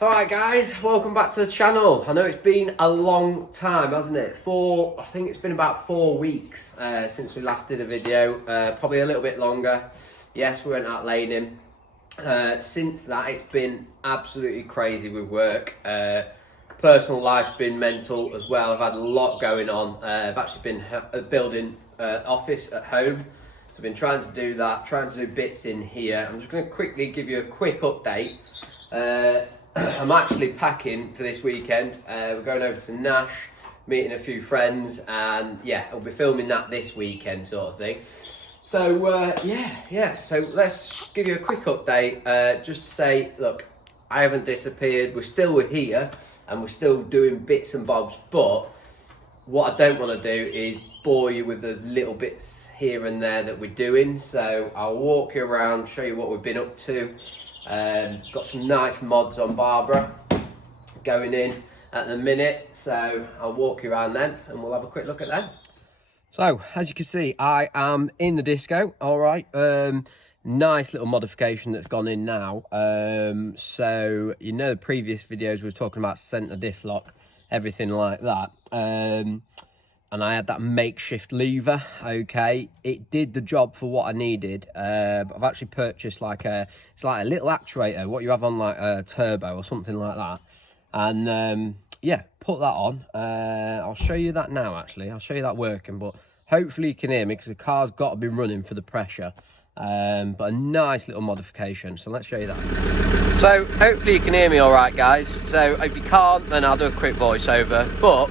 Alright guys, welcome back to the channel. I know it's been a long time, hasn't it? I think it's been about 4 weeks since we last did a video, probably a little bit longer. Yes, we went out laning. Since that, it's been absolutely crazy with work. Personal life's been mental as well. I've had a lot going on. I've actually been building an office at home. So I've been trying to do that, trying to do bits in here. I'm just going to quickly give you a quick update. I'm actually packing for this weekend. We're going over to Nash, meeting a few friends, and yeah, I'll be filming that this weekend sort of thing. So yeah, so let's give you a quick update, just to say, look, I haven't disappeared, we're still here, and we're still doing bits and bobs, but what I don't want to do is bore you with the little bits here and there that we're doing. So I'll walk you around, show you what we've been up to. Got some nice mods on Barbara going in at the minute, so I'll walk you around then and we'll have a quick look at them. So as you can see, I am in the disco. All right, nice little modification that's gone in now. So you know, the previous videos we were talking about centre diff lock, everything like that, and I had that makeshift lever. Okay, it did the job for what I needed, but I've actually purchased it's like a little actuator, what you have on like a turbo or something like that, and yeah, put that on. I'll show you that now. Actually, I'll show you that working, but hopefully you can hear me because the car's got to be running for the pressure. But a nice little modification, so let's show you that. So hopefully you can hear me all right, guys. So if you can't, then I'll do a quick voiceover, but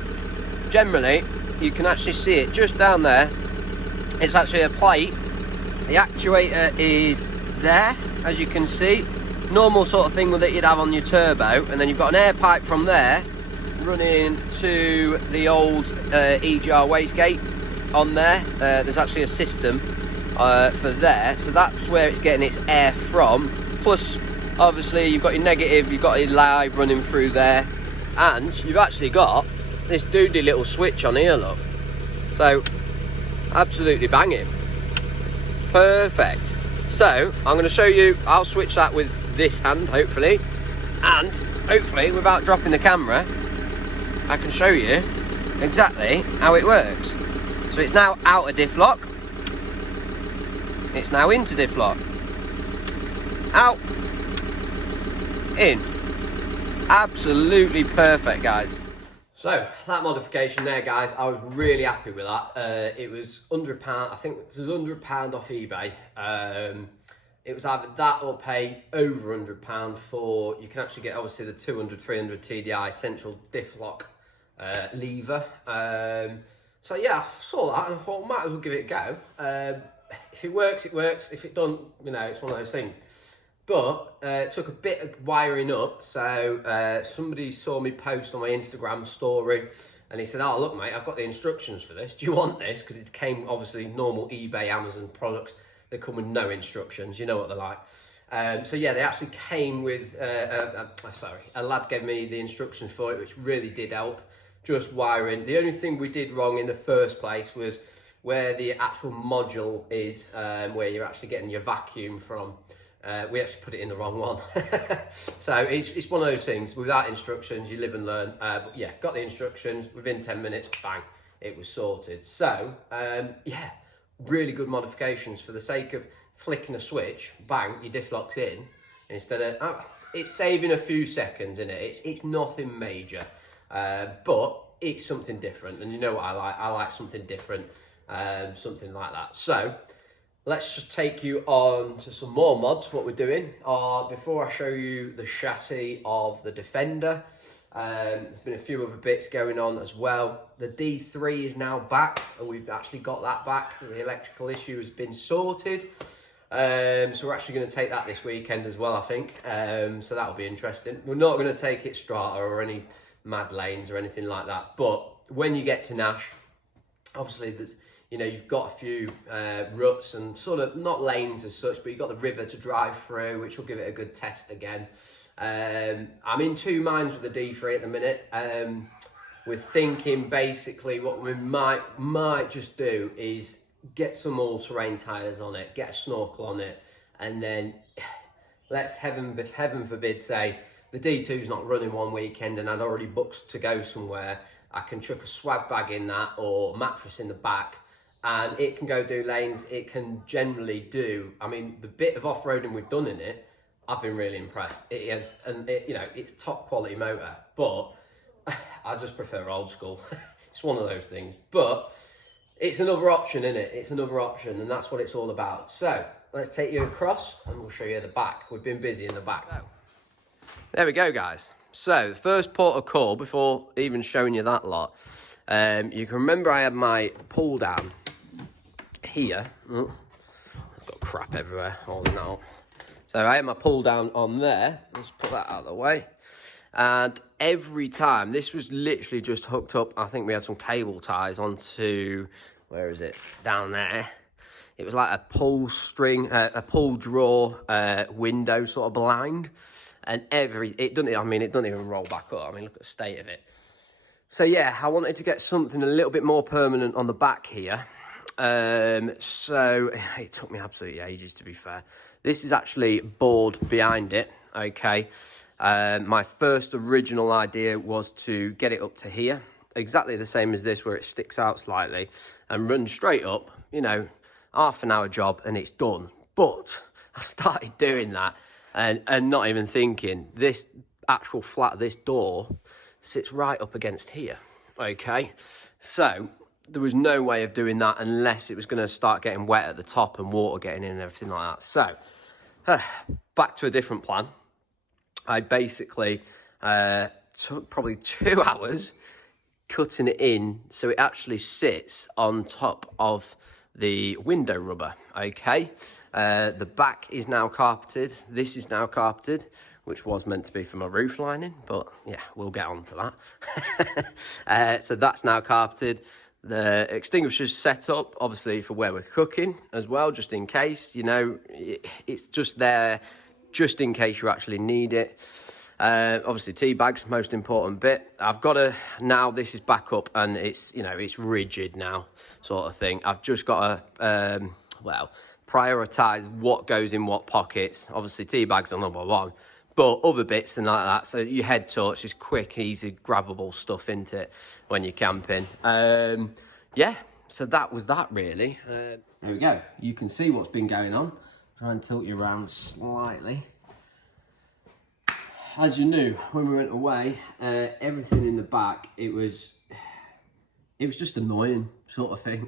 generally you can actually see it just down there. It's actually a plate. The actuator is there, as you can see. Normal sort of thing that you'd have on your turbo, and then you've got an air pipe from there running to the old EGR wastegate on there. There's actually a system for there, so that's where it's getting its air from. Plus, obviously, you've got your negative, you've got your live running through there, and you've actually got this doody little switch on here, look. So absolutely banging, perfect. So I'm going to show you, I'll switch that with this hand hopefully, and hopefully without dropping the camera I can show you exactly how it works. So it's now out of diff lock, it's now into diff lock, out, in. Absolutely perfect, guys. So that modification there, guys, I was really happy with that. It was £100, I think it was £100 off eBay. It was either that or pay over £100 for, you can actually get obviously the 200, 300 TDI central diff lock lever. So yeah, I saw that and I thought, might as well give it a go. If it works, it works. If it don't, you know, it's one of those things. But it took a bit of wiring up, so somebody saw me post on my Instagram story and he said, oh look mate, I've got the instructions for this, do you want this? Because it came obviously normal eBay, Amazon products, they come with no instructions, you know what they're like. So yeah, they actually came with, a lad gave me the instructions for it, which really did help, just wiring. The only thing we did wrong in the first place was where the actual module is, where you're actually getting your vacuum from. We actually put it in the wrong one. So it's one of those things, without instructions you live and learn. But yeah, got the instructions, within 10 minutes, bang, it was sorted. So yeah, really good modifications for the sake of flicking a switch, bang, your diff lock's in, instead of, it's saving a few seconds in it. It's nothing major, but it's something different, and you know what I like something different, something like that. So let's just take you on to some more mods, what we're doing. Before I show you the chassis of the Defender, there's been a few other bits going on as well. The D3 is now back, and we've actually got that back. The electrical issue has been sorted. So we're actually going to take that this weekend as well, I think. So that'll be interesting. We're not going to take it strata or any mad lanes or anything like that. But when you get to Nash, obviously there's, you know, you've got a few ruts and sort of not lanes as such, but you've got the river to drive through, which will give it a good test again. I'm in two minds with the D3 at the minute. We're thinking basically what we might just do is get some all-terrain tyres on it, get a snorkel on it, and then let's heaven forbid say the D2's not running one weekend and I'd already booked to go somewhere, I can chuck a swag bag in that or mattress in the back, and it can go do lanes. It can generally do, I mean, the bit of off-roading we've done in it, I've been really impressed. It is, and it, you know, it's top quality motor, but I just prefer old school. It's one of those things, but it's another option, isn't it? It's another option, and that's what it's all about. So let's take you across and we'll show you the back. We've been busy in the back. There we go, guys. So the first port of call, before even showing you that lot, you can remember I had my pull down here. Oh, I've got crap everywhere, holding out. So I had my pull down on there. Let's put that out of the way. And every time, this was literally just hooked up. I think we had some cable ties onto, where is it? Down there. It was like a pull string, a pull draw window sort of blind. And it doesn't even roll back up. I mean, look at the state of it. So yeah, I wanted to get something a little bit more permanent on the back here. So it took me absolutely ages, to be fair. This is actually board behind it, okay. My first original idea was to get it up to here, exactly the same as this, where it sticks out slightly, and run straight up, you know, half an hour job and it's done. But I started doing that and not even thinking, this actual flat, this door sits right up against here, okay. So there was no way of doing that unless it was going to start getting wet at the top and water getting in and everything like that. So back to a different plan. I basically took probably 2 hours cutting it in so it actually sits on top of the window rubber, okay. The back is now carpeted. This is now carpeted, which was meant to be for my roof lining, but yeah, we'll get on to that. So that's now carpeted. The extinguisher's set up, obviously, for where we're cooking as well, just in case, you know, it's just there, just in case you actually need it. Obviously, tea bags, most important bit. I've got to, now this is back up and it's, you know, it's rigid now, sort of thing. I've just got to, well, prioritise what goes in what pockets. Obviously, tea bags are number one, but other bits and like that. So your head torch is quick, easy, grabbable stuff, into it when you're camping. Yeah, so that was that really. There we go. You can see what's been going on. Try and tilt you around slightly. As you knew, when we went away, everything in the back, it was just annoying, sort of thing.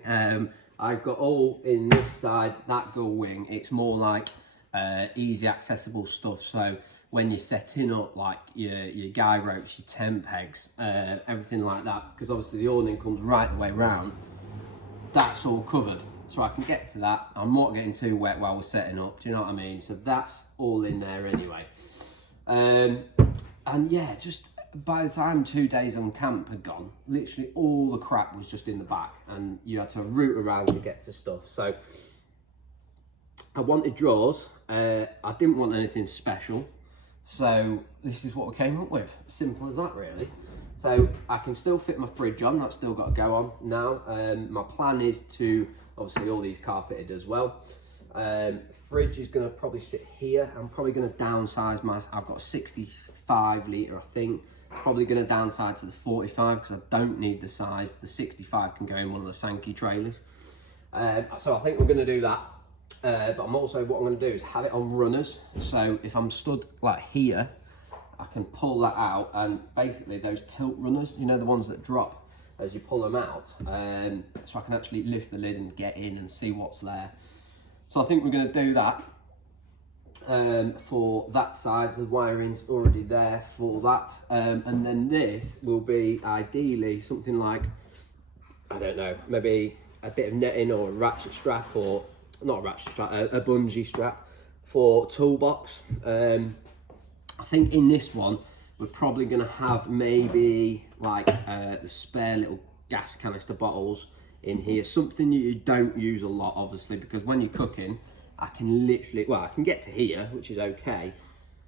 I've got all in this side, that gull wing, it's more like easy accessible stuff. So when you're setting up like your guy ropes, your tent pegs, everything like that, because obviously the awning comes right the way round, that's all covered. So I can get to that. I'm not getting too wet while we're setting up, do you know what I mean? So that's all in there anyway. And yeah, just by the time 2 days on camp had gone, literally all the crap was just in the back and you had to route around to get to stuff. So I wanted drawers. I didn't want anything special. So this is what we came up with. Simple as that, really. So I can still fit my fridge on. That's still got to go on now. My plan is to, obviously all these carpeted as well. Fridge is going to probably sit here. I'm probably going to downsize I've got a 65 litre, I think. Probably going to downsize to the 45 because I don't need the size. The 65 can go in one of the Sankey trailers. So I think we're going to do that. But I'm also, what I'm going to do is have it on runners. So if I'm stood like here, I can pull that out, and basically those tilt runners, you know, the ones that drop as you pull them out. So I can actually lift the lid and get in and see what's there. So I think we're going to do that for that side. The wiring's already there for that. And then this will be ideally something like, I don't know, maybe a bit of netting or a ratchet strap, or not a ratchet strap, a bungee strap for toolbox. I think in this one, we're probably going to have maybe like the spare little gas canister bottles in here, something you don't use a lot, obviously, because when you're cooking, I can literally, well, I can get to here, which is okay,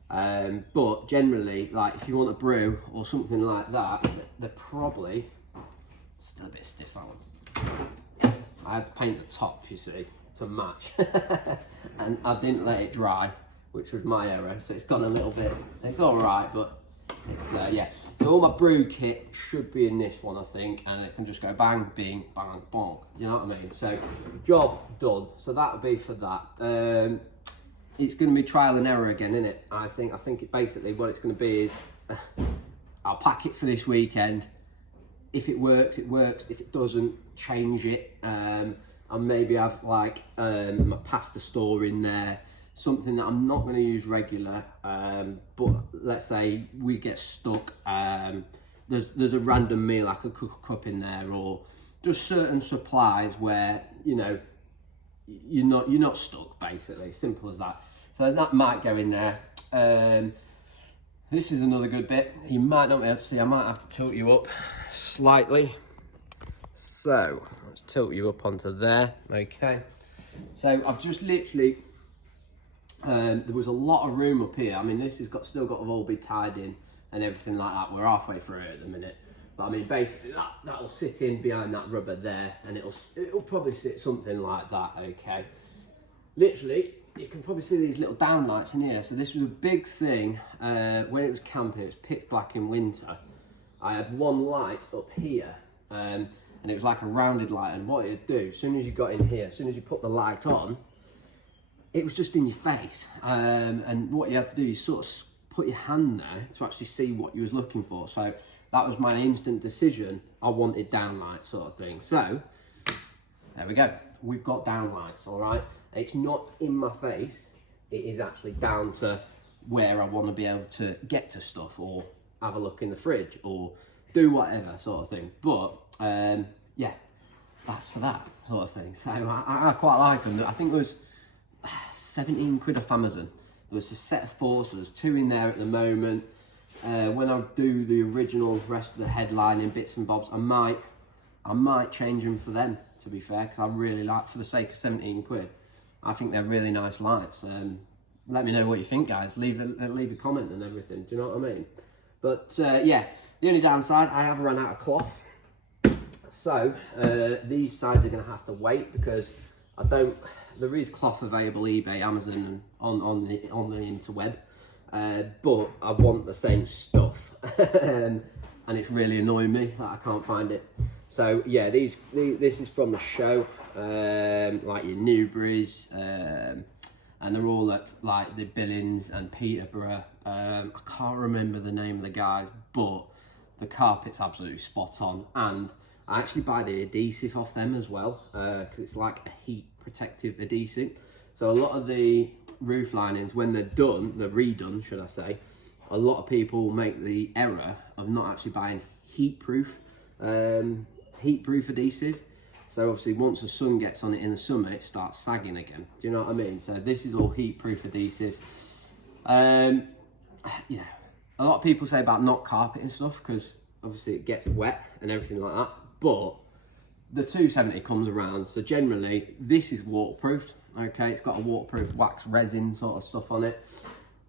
but generally, like if you want a brew or something like that, they're probably still a bit stiff, that one. I had to paint the top, you see, to match, and I didn't let it dry, which was my error. So it's gone a little bit, it's all right, but it's, yeah. So all my brew kit should be in this one, I think, and it can just go bang, bing, bang, bonk. You know what I mean? So job done. So that'll be for that. It's going to be trial and error again, isn't it? I think it basically what it's going to be is I'll pack it for this weekend. If it works, it works. If it doesn't, change it. I'll maybe have like my pasta store in there, something that I'm not going to use regular. But let's say we get stuck. There's a random meal I could cook up in there, or just certain supplies where, you know, you're not stuck, basically. Simple as that. So that might go in there. This is another good bit. You might not be able to see. I might have to tilt you up slightly. So let's tilt you up onto there. Okay. So I've just literally, there was a lot of room up here. I mean, this has still got to all be tied in and everything like that. We're halfway through it at the minute. But I mean, basically that'll sit in behind that rubber there, and it'll probably sit something like that. Okay. Literally, you can probably see these little downlights in here. So this was a big thing when it was camping. It was pitch black in winter. I had one light up here, and it was like a rounded light. And what it'd do, as soon as you got in here, as soon as you put the light on, it was just in your face. And what you had to do, you sort of put your hand there to actually see what you was looking for. So that was my instant decision. I wanted downlight sort of thing. So there we go. We've got downlights, all right? It's not in my face. It is actually down to where I want to be able to get to stuff, or have a look in the fridge, or do whatever sort of thing. But yeah, that's for that sort of thing. So I quite like them. I think it was 17 quid off Amazon. There was a set of 4, so there's 2 in there at the moment. When I do the original rest of the headlining bits and bobs, I might change them for them, to be fair, because I really like, for the sake of 17 quid, I think they're really nice lights. Let me know what you think, guys. Leave a comment and everything. Do you know what I mean? But yeah, the only downside, I have run out of cloth. So these sides are going to have to wait, because there is cloth available, eBay, Amazon, and on the interweb. But I want the same stuff, and it's really annoying me that I can't find it. So yeah, this is from the show, like your Newberries, and they're all at like the Billings and Peterborough. I can't remember the name of the guys, but the carpet's absolutely spot on, and I actually buy the adhesive off them as well, because it's like a heat protective adhesive. So a lot of the roof linings, when they're redone, should I say, a lot of people make the error of not actually buying heat-proof adhesive. So obviously once the sun gets on it in the summer, it starts sagging again. Do you know what I mean? So this is all heat-proof adhesive. You know, a lot of people say about not carpeting stuff, because obviously it gets wet and everything like that. But the 270 comes around, so generally this is waterproof. Okay, it's got a waterproof wax resin sort of stuff on it.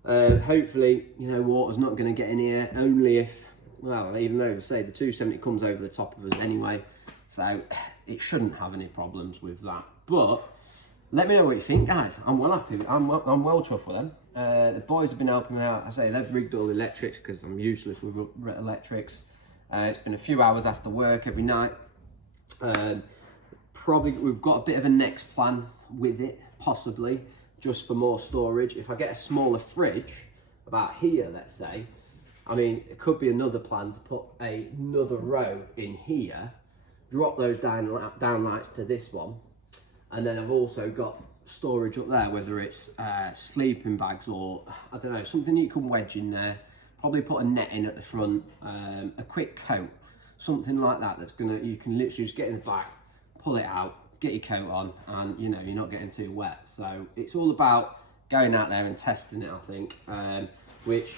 Hopefully, you know, water's not going to get in here, only if, well, even though, say, the 270 comes over the top of us anyway, so it shouldn't have any problems with that. But let me know what you think, guys. I'm well happy. I'm well chuffed with them. The boys have been helping me out. I say they've rigged all the electrics, because I'm useless with electrics. It's been a few hours after work every night. Probably we've got a bit of a next plan with it, possibly just for more storage. If I get a smaller fridge about here, let's say, I mean, it could be another plan to put another row in here, drop those down lights to this one, and then I've also got storage up there, whether it's sleeping bags, or I don't know, something you can wedge in there. Probably put a net in at the front, a quick coat, something like that, you can literally just get in the back, pull it out, get your coat on, and you know, you're not getting too wet. So it's all about going out there and testing it, I think, which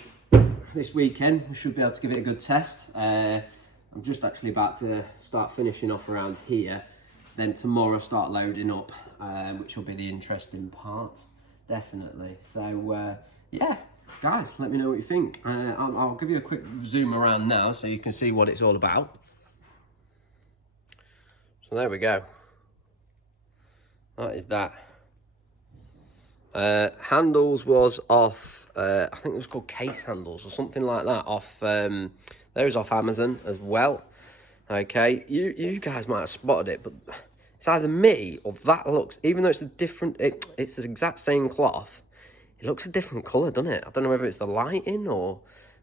this weekend we should be able to give it a good test. I'm just actually about to start finishing off around here, then tomorrow start loading up, which will be the interesting part, definitely. So yeah, guys, let me know what you think. I'll give you a quick zoom around now so you can see what it's all about. So there we go. That is that. Handles was off, I think it was called case handles or something like that, off, those off Amazon as well. Okay, you guys might have spotted it, but it's either me or that looks, even though it's a different, it's the exact same cloth, it looks a different colour, doesn't it? I don't know whether it's the lighting or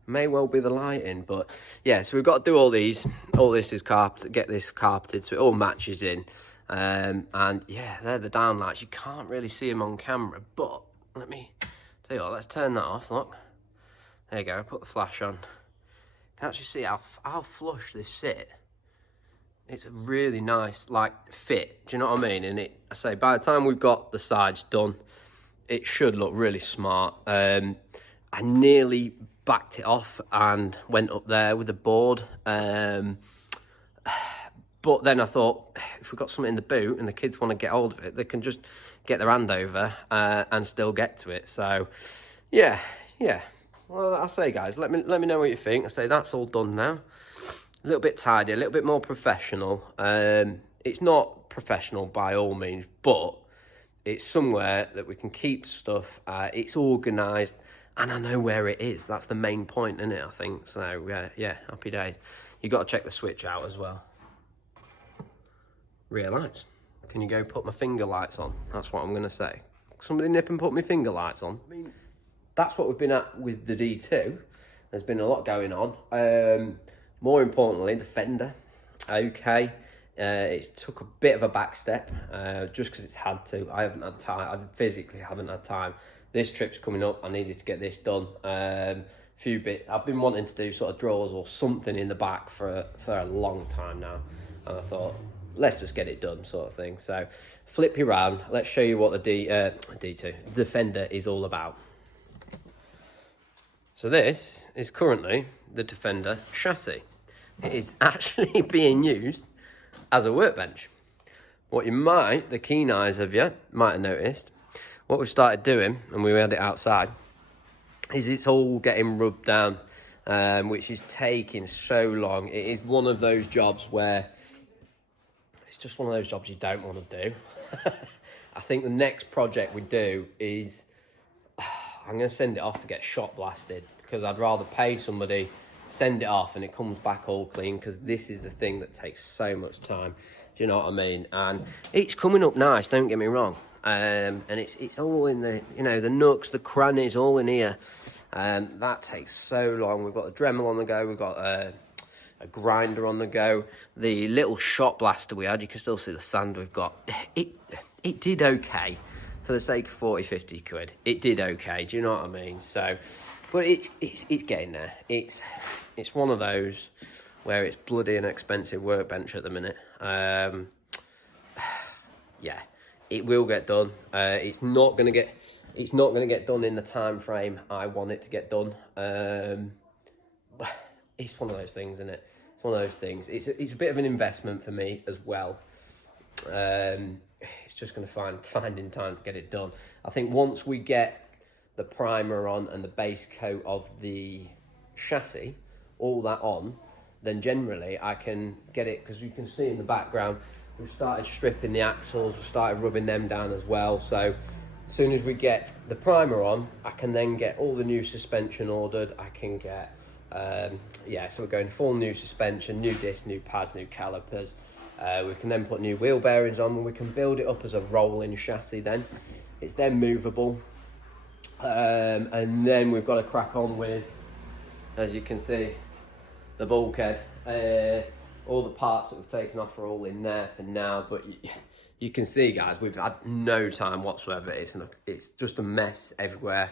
may well be the lighting, but yeah, so we've got to do all these. All this is carpeted, get this carpeted so it all matches in. And yeah, they're the downlights. You can't really see them on camera, but let me tell you what, let's turn that off. Look, there you go. Put the flash on. You can actually see how flush this sit. It's a really nice like fit. Do you know what I mean? And I say by the time we've got the sides done, it should look really smart. I nearly backed it off and went up there with the board. But then I thought, if we've got something in the boot and the kids want to get hold of it, they can just get their hand over and still get to it. So, yeah. Well, I say, guys, let me know what you think. I say that's all done now. A little bit tidy, a little bit more professional. It's not professional by all means, but it's somewhere that we can keep stuff. It's organised, and I know where it is. That's the main point, isn't it, I think? So, yeah, happy days. You've got to check the switch out as well. Rear lights. Can you go put my finger lights on? That's what I'm going to say. Somebody nip and put my finger lights on. I mean, that's what we've been at with the D2. There's been a lot going on. More importantly, the fender. Okay. It's took a bit of a back step just because it's had to. I haven't had time. I physically haven't had time. This trip's coming up. I needed to get this done. Few bits. I've been wanting to do sort of drawers or something in the back for a long time now. And I thought, let's just get it done, sort of thing. So flip you around, let's show you what the D2 Defender is all about. So this is currently the Defender chassis. It is actually being used as a workbench. What you might, the keen eyes of you might have noticed, what we've started doing, and we had it outside, is it's all getting rubbed down, which is taking so long. It is one of those jobs where it's just one of those jobs you don't want to do. I think the next project we do is, I'm going to send it off to get shot blasted, because I'd rather pay somebody, send it off, and it comes back all clean, because this is the thing that takes so much time. Do you know what I mean? And it's coming up nice, don't get me wrong. And it's all in the, you know, the nooks, the crannies, all in here. That takes so long. We've got a Dremel on the go, we've got a grinder on the go. The little shot blaster we had, you can still see the sand we've got. It did okay for the sake of 40-50 quid. It did okay, do you know what I mean? So, but it's getting there. It's one of those where it's bloody an expensive workbench at the minute. Yeah, it will get done. It's not gonna get done in the time frame I want it to get done. It's one of those things, isn't it? It's one of those things. It's a bit of an investment for me as well. It's just going to finding time to get it done. I think once we get the primer on and the base coat of the chassis, all that on, then generally I can get it, because you can see in the background, we've started stripping the axles, we've started rubbing them down as well. So as soon as we get the primer on, I can then get all the new suspension ordered. I can get yeah, so we're going full new suspension, new discs, new pads, new calipers. We can then put new wheel bearings on, and we can build it up as a rolling chassis then. It's then movable. And then we've got to crack on with, as you can see, the bulkhead. All the parts that we've taken off are all in there for now, but you can see, guys, we've had no time whatsoever. It's just a mess everywhere.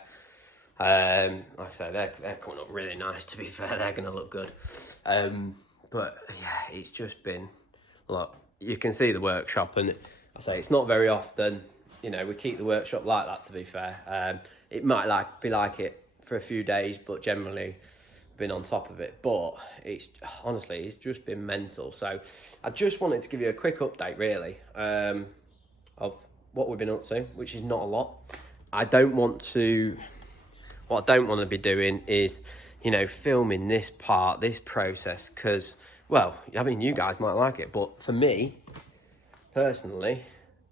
Like I say, they're coming up really nice, to be fair. They're going to look good. But yeah, it's just been, look, you can see the workshop, and I say it's not very often, you know, we keep the workshop like that, to be fair. It might be like it for a few days, but generally been on top of it. But it's honestly, it's just been mental. So I just wanted to give you a quick update, really, of what we've been up to, which is not a lot. What I don't want to be doing is, you know, filming this part, this process, because, well, I mean, you guys might like it, but for me, personally,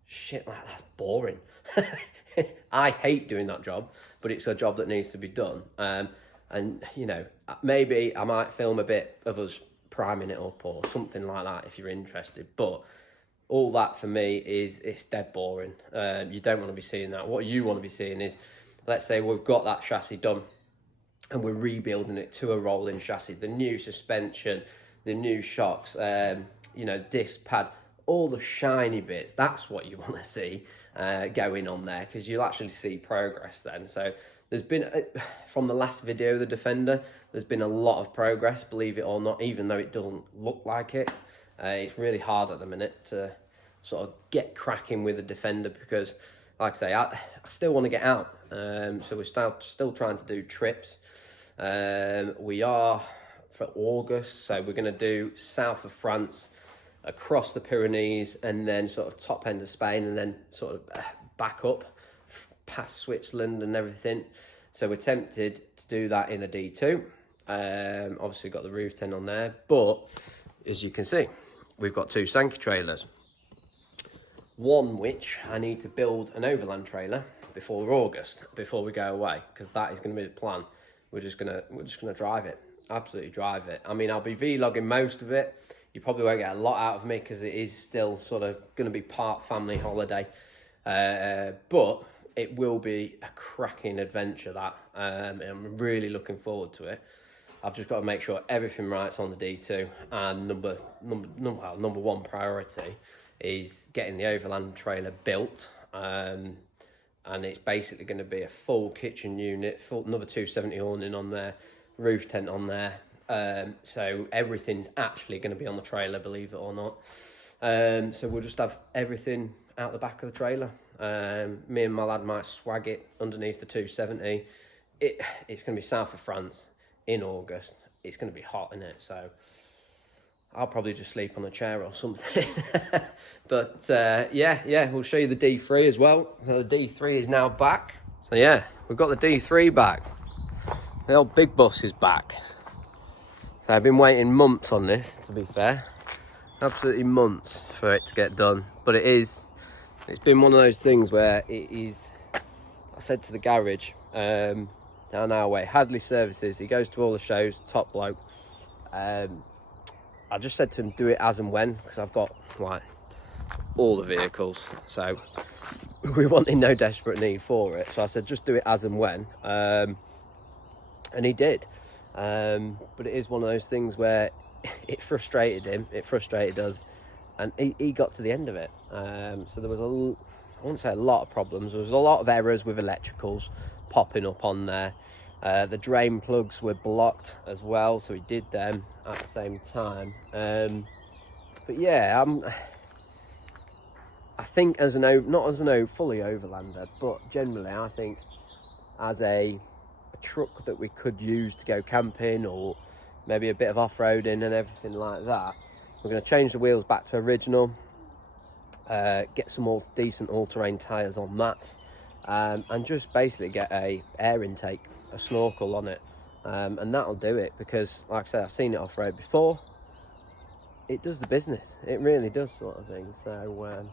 shit like that's boring. I hate doing that job, but it's a job that needs to be done. And you know, maybe I might film a bit of us priming it up or something like that if you're interested, but all that for me it's dead boring. You don't want to be seeing that. What you want to be seeing is, let's say we've got that chassis done and we're rebuilding it to a rolling chassis, the new suspension, the new shocks, you know, disc pad, all the shiny bits. That's what you want to see going on there, because you'll actually see progress then. So there's been, from the last video, the Defender, there's been a lot of progress, believe it or not, even though it doesn't look like it. It's really hard at the minute to sort of get cracking with the Defender, because, like I say, I still want to get out. So we're still trying to do trips. We are for August, so we're going to do south of France, across the Pyrenees, and then sort of top end of Spain, and then sort of back up past Switzerland and everything. So we're tempted to do that in the D2. Obviously got the roof tent on there, but as you can see, we've got 2 Sankey trailers. One which I need to build an overland trailer before August, before we go away, because that is going to be the plan. We're just gonna drive it, absolutely drive it. I mean, I'll be vlogging most of it. You probably won't get a lot out of me because it is still sort of going to be part family holiday, but it will be a cracking adventure, that. I'm really looking forward to it. I've just got to make sure everything right's on the D2, and number one priority is getting the overland trailer built. And it's basically going to be a full kitchen unit, another 270 awning on there, roof tent on there. So everything's actually going to be on the trailer, believe it or not. So we'll just have everything out the back of the trailer. Me and my lad might swag it underneath the 270. It's going to be south of France in August. It's going to be hot in it, so I'll probably just sleep on a chair or something. But yeah, we'll show you the D3 as well. The D3 is now back. So yeah, we've got the D3 back. The old big bus is back. So I've been waiting months on this, to be fair. Absolutely months for it to get done. But it's been one of those things where it is, I said to the garage, down our way, Hadley Services, he goes to all the shows, top bloke. I just said to him, do it as and when, because I've got like all the vehicles, so we wanted no desperate need for it. So I said, just do it as and when, and he did. But it is one of those things where it frustrated him, it frustrated us, and he got to the end of it. So there was I wouldn't say a lot of problems, there was a lot of errors with electricals popping up on there. The drain plugs were blocked as well, so he did them at the same time. But yeah, I think as not as an fully overlander, but generally I think as a truck that we could use to go camping, or maybe a bit of off-roading and everything like that, we're going to change the wheels back to original, get some more decent all-terrain tyres on that, and just basically get a air intake, a snorkel on it, and that'll do it, because like I said, I've seen it off-road before. It does the business, it really does, sort of thing. So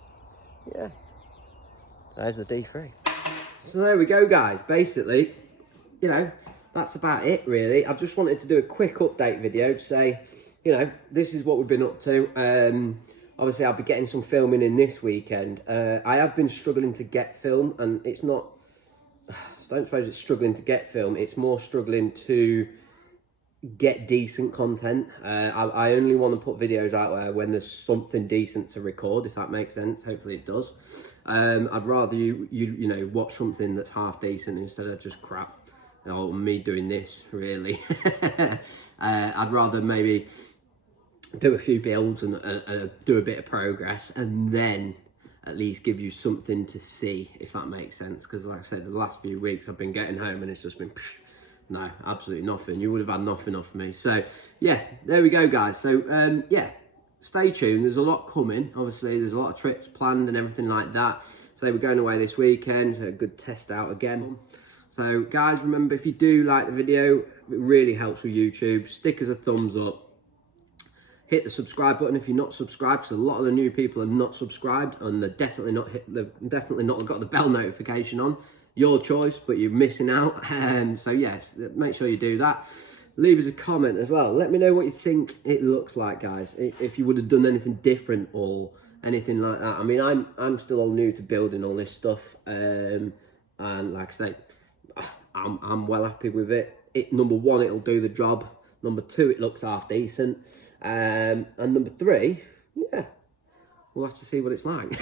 yeah, there's the D3. So there we go, guys. Basically, you know, that's about it really. I just wanted to do a quick update video to say, you know, this is what we've been up to. Obviously I'll be getting some filming in this weekend. I have been struggling to get film, and it's not, I don't suppose it's struggling to get film, it's more struggling to get decent content. I only want to put videos out there when there's something decent to record, if that makes sense. Hopefully it does. I'd rather you know, watch something that's half decent instead of just crap. Or me doing this, really. I'd rather maybe do a few builds and do a bit of progress, and then at least give you something to see, if that makes sense. Because like I said, the last few weeks I've been getting home and it's just been, no, absolutely nothing. You would have had nothing off me. So yeah, there we go, guys. So yeah, stay tuned. There's a lot coming. Obviously, there's a lot of trips planned and everything like that. So we're going away this weekend, so a good test out again. So guys, remember, if you do like the video, it really helps with YouTube. Stick us a thumbs up. hit the subscribe button if you're not subscribed, because a lot of the new people are not subscribed, and they've definitely not got the bell notification on. Your choice, but you're missing out. So yes, make sure you do that. Leave us a comment as well. Let me know what you think it looks like, guys. If you would have done anything different or anything like that. I mean, I'm still all new to building all this stuff, and like I say, I'm well happy with it. Number one, it'll do the job. Number two, it looks half decent, and number three, yeah, we'll have to see what it's like.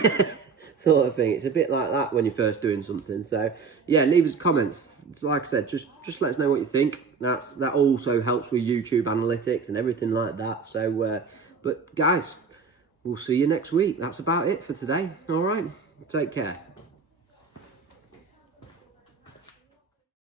Sort of thing. It's a bit like that when you're first doing something. So yeah, leave us comments. Like I said, just let us know what you think. That also helps with YouTube analytics and everything like that. So but guys, we'll see you next week. That's about it for today. All right, take care.